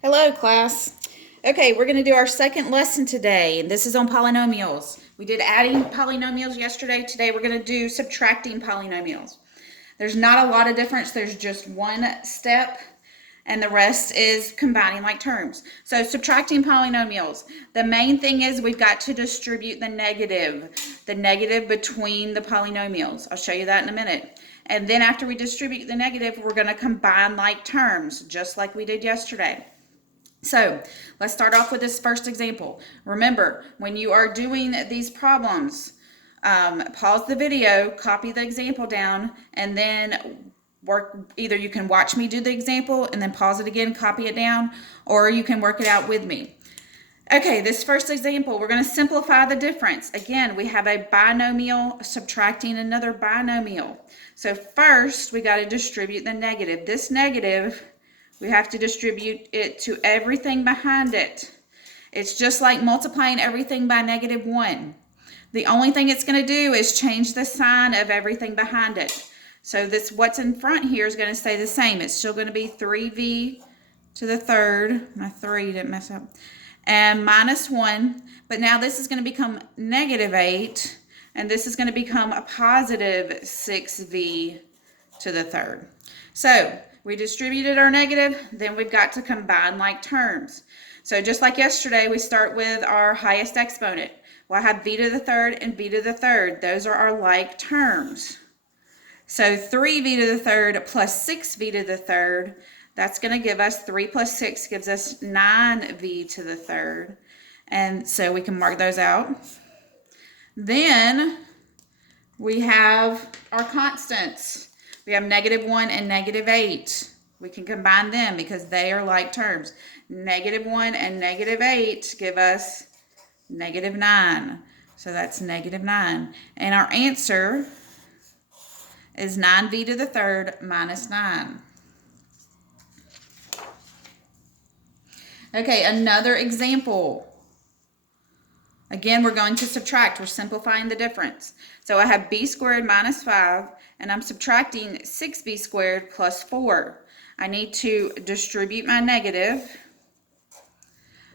Hello, class. Okay, we're going to do our second lesson today, and this is on polynomials. We did adding polynomials yesterday. Today we're going to do subtracting polynomials. There's not a lot of difference. There's just one step, and the rest is combining like terms. So subtracting polynomials. The main thing is we've got to distribute the negative between the polynomials. I'll show you that in a minute. And then after we distribute the negative, we're going to combine like terms, just like we did yesterday. So let's start off with this first example. Remember, when you are doing these problems, pause the video, copy the example down, and then work. Either you can watch me do the example and then pause it again, copy it down, or you can work it out with me. Okay, this first example, we're going to simplify the difference. Again, we have a binomial subtracting another binomial. So first, we got to distribute the negative. This negative, we have to distribute it to everything behind it. It's just like multiplying everything by -1. The only thing it's going to do is change the sign of everything behind it. So this, what's in front here is going to stay the same. It's still going to be 3v to the third. My 3 didn't mess up. And -1. But now this is going to become -8. And this is going to become a positive 6v to the third. So we distributed our negative, then we've got to combine like terms. So just like yesterday, we start with our highest exponent. Well, I have v to the third and v to the third. Those are our like terms. So 3v to the third plus 6v to the third, that's going to give us 3 plus 6 gives us 9v to the third. And so we can mark those out. Then we have our constants. We have -1 and -8. We can combine them because they are like terms. -1 and -8 give us -9. So that's -9. And our answer is 9v to the third minus 9. Okay, another example. Again, we're going to subtract. We're simplifying the difference. So I have b squared minus 5, and I'm subtracting 6b squared plus 4. I need to distribute my negative.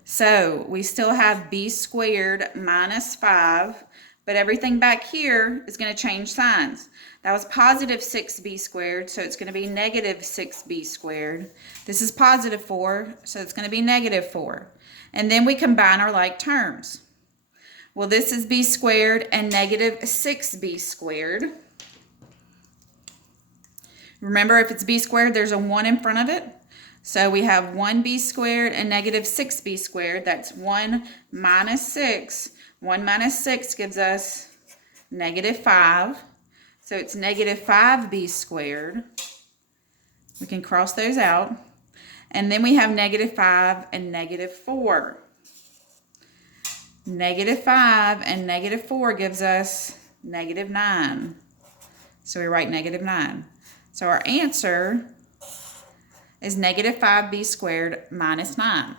So we still have b squared minus 5, but everything back here is going to change signs. That was positive 6b squared, so it's going to be negative 6b squared. This is positive 4, so it's going to be negative 4. And then we combine our like terms. Well, this is b squared and negative 6b squared. Remember, if it's b squared, there's a 1 in front of it. So we have 1b squared and negative 6b squared. That's 1 minus 6. 1 minus 6 gives us -5. So it's -5b squared. We can cross those out. And then we have -5 and -4. -5 and -4 gives us -9. So we write -9. So our answer is -5b squared minus 9.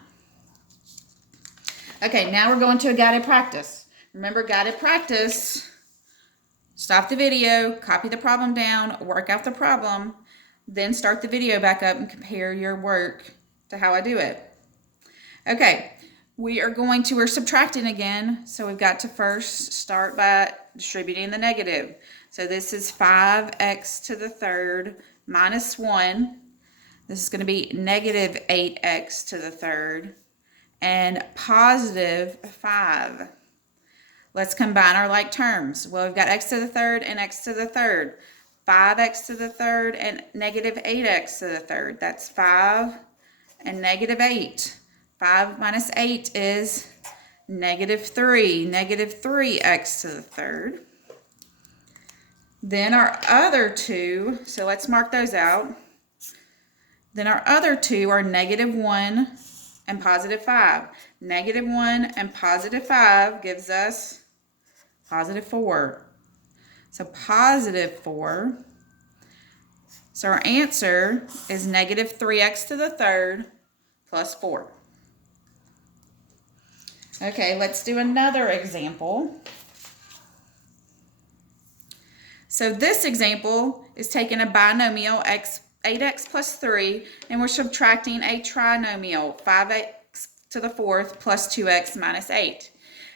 Okay, now we're going to a guided practice. Remember, guided practice, stop the video, copy the problem down, work out the problem, then start the video back up and compare your work to how I do it. Okay. We're subtracting again, so we've got to first start by distributing the negative. So this is 5x to the third minus 1. This is going to be negative 8x to the third and positive 5. Let's combine our like terms. Well, we've got x to the third and x to the third. 5x to the third and negative 8x to the third. That's 5 and negative 8. 5 minus 8 is -3, -3x to the third. Then our other two, so let's mark those out. Then our other two are -1 and +5. -1 and +5 gives us +4. So +4. So our answer is -3x to the third plus 4. Okay, let's do another example. So this example is taking a binomial x 8x plus 3, and we're subtracting a trinomial, 5x to the 4th plus 2x minus 8.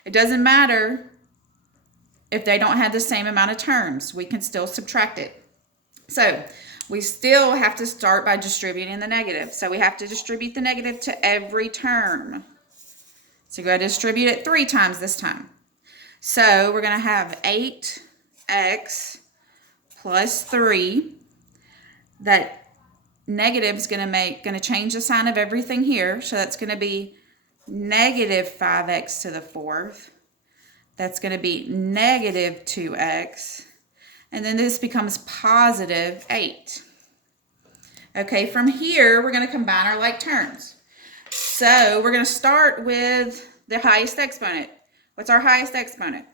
It doesn't matter if they don't have the same amount of terms. We can still subtract it. So we still have to start by distributing the negative. So we have to distribute the negative to every term. So go ahead and distribute it 3 times this time. So we're going to have 8x plus 3. That negative is going to change the sign of everything here. So that's going to be negative 5x to the 4th. That's going to be negative 2x. And then this becomes positive 8. Okay, from here, we're going to combine our like terms. So we're going to start with the highest exponent. What's our highest exponent?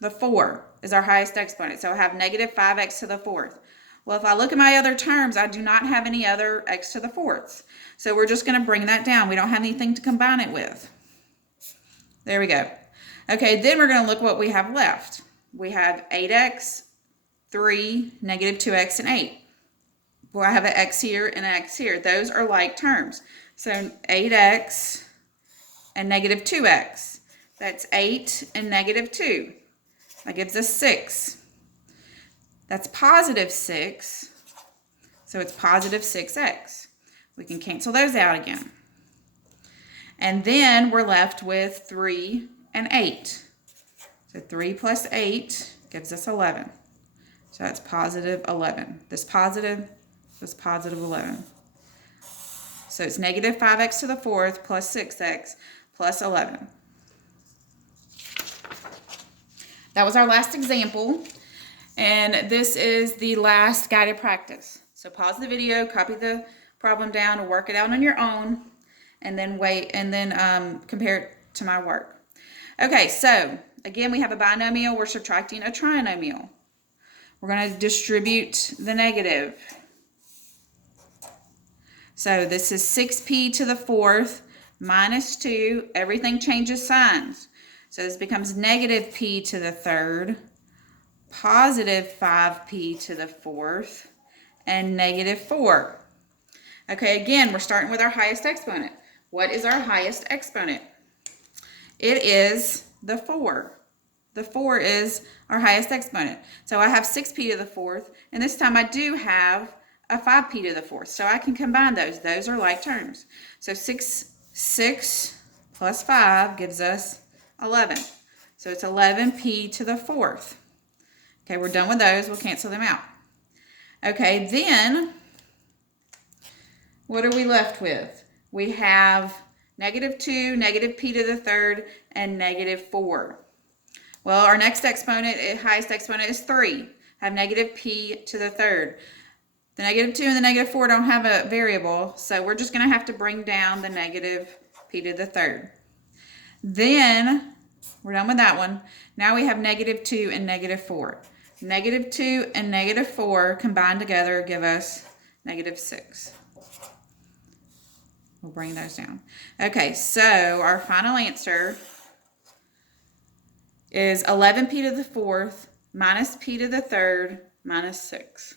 The 4 is our highest exponent. So I have negative 5x to the 4th. Well, if I look at my other terms, I do not have any other x to the 4th. So we're just going to bring that down. We don't have anything to combine it with. There we go. Okay, then we're going to look what we have left. We have 8x, 3, negative 2x, and 8. Well, I have an x here and an x here. Those are like terms. So 8x and negative 2x. That's 8 and negative 2. That gives us 6. That's positive 6. So it's positive 6x. We can cancel those out again. And then we're left with 3 and 8. So 3 plus 8 gives us 11. So that's positive 11. This positive 11. So it's negative 5x to the 4th plus 6x plus 11. That was our last example. And this is the last guided practice. So pause the video, copy the problem down, or work it out on your own, and then compare it to my work. Okay, so again, we have a binomial. We're subtracting a trinomial. We're going to distribute the negative. So this is 6p to the 4th minus 2. Everything changes signs. So this becomes negative p to the 3rd, positive 5p to the 4th, and negative 4. Okay, again, we're starting with our highest exponent. What is our highest exponent? It is the 4. The 4 is our highest exponent. So I have 6p to the 4th, and this time I do have a 5p to the 4th. So I can combine those. Those are like terms. So 6 plus 5 gives us 11. So it's 11p to the 4th. Okay, we're done with those. We'll cancel them out. Okay, then what are we left with? We have negative 2, negative p to the 3rd, and negative 4. Well, our next exponent, highest exponent, is 3. I have negative p to the 3rd. The negative 2 and the negative 4 don't have a variable, so we're just going to have to bring down the negative p to the 3rd. Then, we're done with that one. Now we have negative 2 and negative 4. Negative 2 and negative 4 combined together give us negative 6. We'll bring those down. Okay, so our final answer is 11p to the 4th minus p to the 3rd minus 6.